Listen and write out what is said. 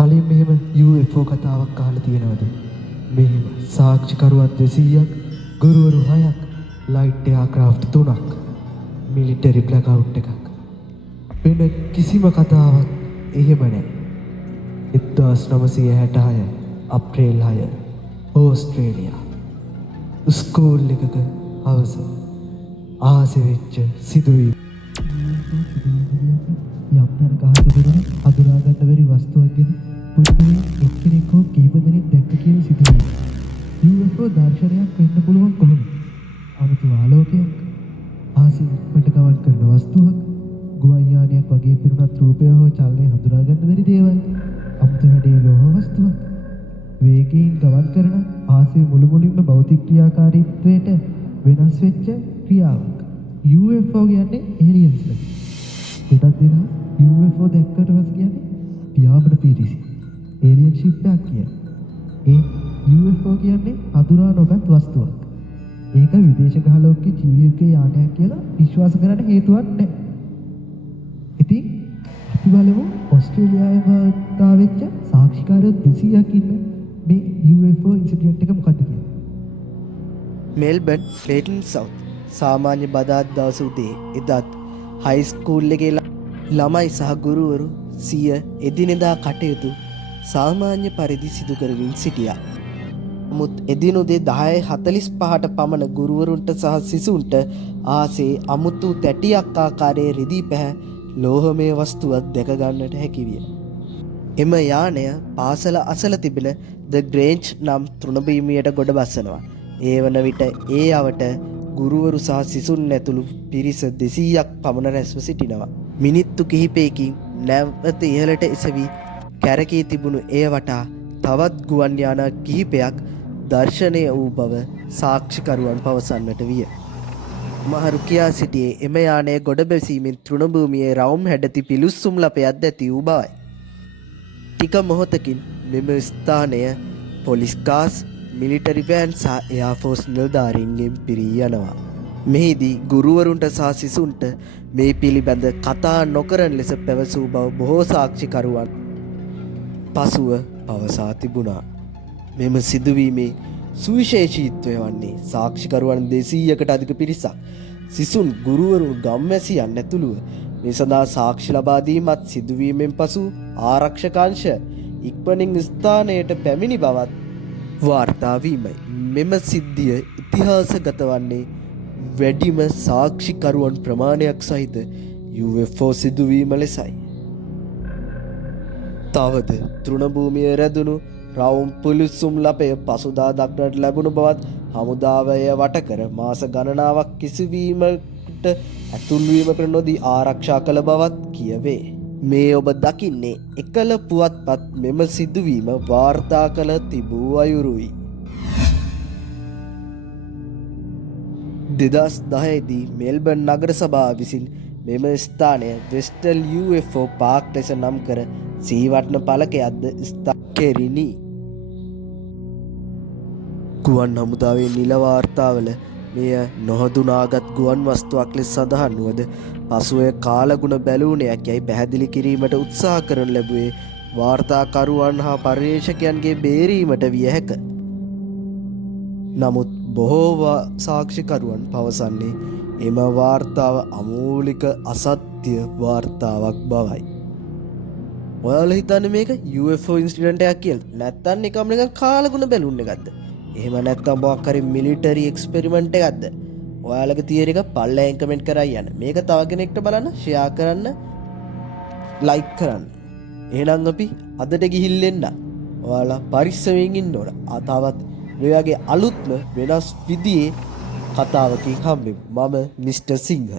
කලින් මෙහෙම UFO කතාවක් අහලා තියෙනවද? මෙහෙම සාක්ෂිකරුවන් 200ක්, ගුරුවරු 6ක්, ලයිට් එයාක්‍රාෆ්ට් 3ක්, මිලිටරි බ්ලැක්අවුට් එකක්. වෙන කිසිම කතාවක් එහෙම නැහැ. 1966 අප්‍රේල් 6 ඕස්ට්‍රේලියා. ස්කූල් එකක හවස ආසෙ වෙච්ච සිදුවීම. යම්තර ගහක දෙන අඳුරා ගන්න බැරි වස්තුවක් ගැන පුද්ගලයන් එක්කෙනෙක් හෝ කීප දෙනෙක් දැක්ක කියන සිදුවීම. UFO දර්ශනයක් වෙන්න පුළුවන් කොහොමද? අමුතු ආලෝකයක්, ආසෙ ඉක්මනට ගමන් කරන වස්තුවක්, ගුවන් යානයක් වගේ පිරුණත් රූපය හෝ චලනය හඳුනා ගන්න බැරි දේවල්, අමුතු හැඩේ ලෝහ වස්තුවක්, වේගයෙන් ගමන් කරන ආසෙ මුළුමනින්ම භෞතික ක්‍රියාකාරීත්වයට වෙනස් වෙච්ච ක්‍රියාවක්. UFO කියන්නේ aliensලා. ගොඩක් දෙනා UFO දැක්කට පස්සේ කියන්නේ පියාඹන පිරිසි. alien ship එකක් කියන්නේ. ඒ UFO කියන්නේ හඳුනා නොගත් වස්තුවක්. ඒක විදේශ ග්‍රහලෝකයේ ජීවිතයේ යානයක් කියලා විශ්වාස කරන්න හේතුවක් නැහැ. ඉතින් අපි බලමු ඕස්ට්‍රේලියාවේ වාර්තා වෙච්ච සාක්ෂිකාරයෝ 200ක් ඉන්න මේ UFO ඉන්සිඩන්ට් එක මොකක්ද කියලා. මෙල්බර්න් ක්ලේටන් සවුත් සාමාන්‍ය බදාත් දවස උදේ එදත් හයි ස්කූල් එකේ ළමයි සහ ගුරුවරු සිය එදිනෙදා කටයුතු සාමාන්‍ය පරිදි සිදු කරමින් සිටියා. නමුත් එදින උදේ 10:45ට පමණ ගුරුවරුන්ට සහ සිසුන්ට ආසේ අමුතු තැටියක් ආකාරයේ රිදී පැහැ ලෝහමය වස්තුවක් දැක ගන්නට හැකි විය. එම යානය පාසල අසල තිබෙන ද ග්‍රේන්ජ් නම් තෘණභූමියට ගොඩ බස්සනවා. ඒ වන විට ඒ අවට ගුරුවරු සහ සිසුන් ඇතුළු පිරිස 200ක් පමණ රැස්ව සිටිනවා. මිනිත්තු කිහිපයකින් නැවත ඉහළට එසවි කැරකී තිබුණු එය වටා තවත් ගුවන් යාන කිහිපයක් දර්ශනය වූ බව සාක්ෂිකරුවන් පවසන්නට විය. මහරු කියා සිටියේ එම යානය ගොඩ බැසීමෙන් තෘණභූමියේ රවුම් හැඩති පිලුස්සුම් ලපයක් ඇති වූ බවයි. ටික මොහොතකින් මෙම ස්ථානය පොලිස් කාස්, මිලිටරි වෑන් සහ එයාෆෝස් නිලධාරීන්ගෙන් පිරී යනවා. මෙහිදී ගුරුවරුන්ට සහ සිසුන්ට මේ පිළිබඳ කතා නොකරන ලෙස පැවසූ බව බොහෝ සාක්ෂිකරුවන් පසුව පවසා තිබුණා. මෙම සිදුවීමේ සුවිශේෂීත්වය වන්නේ සාක්ෂිකරුවන් 200කට අධික පිරිසක් සිසුන්, ගුරුවරුන්, ගම්වැසියන් ඇතුළුව මේ සඳහා සාක්ෂි ලබා දීමත් සිදුවීමෙන් පසු ආරක්ෂක අංශ ඉක්මනින් ස්ථානයට පැමිණි බවත් වාර්තා වීමයි. මෙම සිද්ධිය ඉතිහාසගත වන්නේ වැඩිම සාක්ෂිකරුවන් ප්‍රමාණයක් සහිත UFO සිදුවීම ලෙසයි. තවද තෘණභූමිය රැඳුණු රවුම් පුලිස්සුම් ලපය පසුදා දක්නට ලැබුණු බවත් හමුදාවය වටකර මාස ගණනාවක් කිසිවීමට ඇතුල්වීමකට නොදී ආරක්ෂා කළ බවත් කියවේ. මේ ඔබ දකින්නේ එකල පුවත්පත් මෙම සිදුවීම වාර්තා කළ තිබූ අයුරුයි. 2010දී මෙල්බර්න් නගර සභාව විසින් මෙම ස්ථානය වෙස්ටල් UFO පාක් ලෙස නම් කර සීවටන පලකයක්ද ස්ථාකෙරිනි. ගුවන් හමුදාවේ නිල වාර්තාවල මෙය නොහඳුනාගත් ගුවන් වස්තුවක් ලෙස සඳහන් වුවද පසුව කාලගුණ බැලූනයක් යයි පැහැදිලි කිරීමට උත්සාහ කරන ලැබුවේ වාර්තාකරුවන් හා පර්යේෂකයන්ගේ බේරීමට විය හැක. නමුත් බොහෝ සාක්ෂිකරුවන් පවසන්නේ එම වාර්තාව අමූලික අසත්‍ය වාර්තාවක් බවයි. ඔයාලා හිතන්නේ මේක UFO ඉන්සිඩන්ට් එකක් කියලා? නැත්නම් නිකම්ම නිකන් කාලගුණ බැලුම් එකක්ද? එහෙම නැත්නම් මොකක් හරි මිලිටරි එක්ස්පෙරිමන්ට් එකක්ද? ඔයාලගේ තියරි එක පල්ලෙන් කමෙන්ට් කරා යන්න. මේක තව කෙනෙක්ට බලන්න ෂෙයා කරන්න, ලයික් කරන්න. එහෙනම් අපි අදට ගිහිල්ලෙන්න. ඔයාලා පරිස්සමෙන් ඉන්න ඕන. තවත් මේ වගේ අලුත්ම වෙනස් විදිහේ කතාවකින් හම්බෙමු. මම මිස්ටර් සිංහ.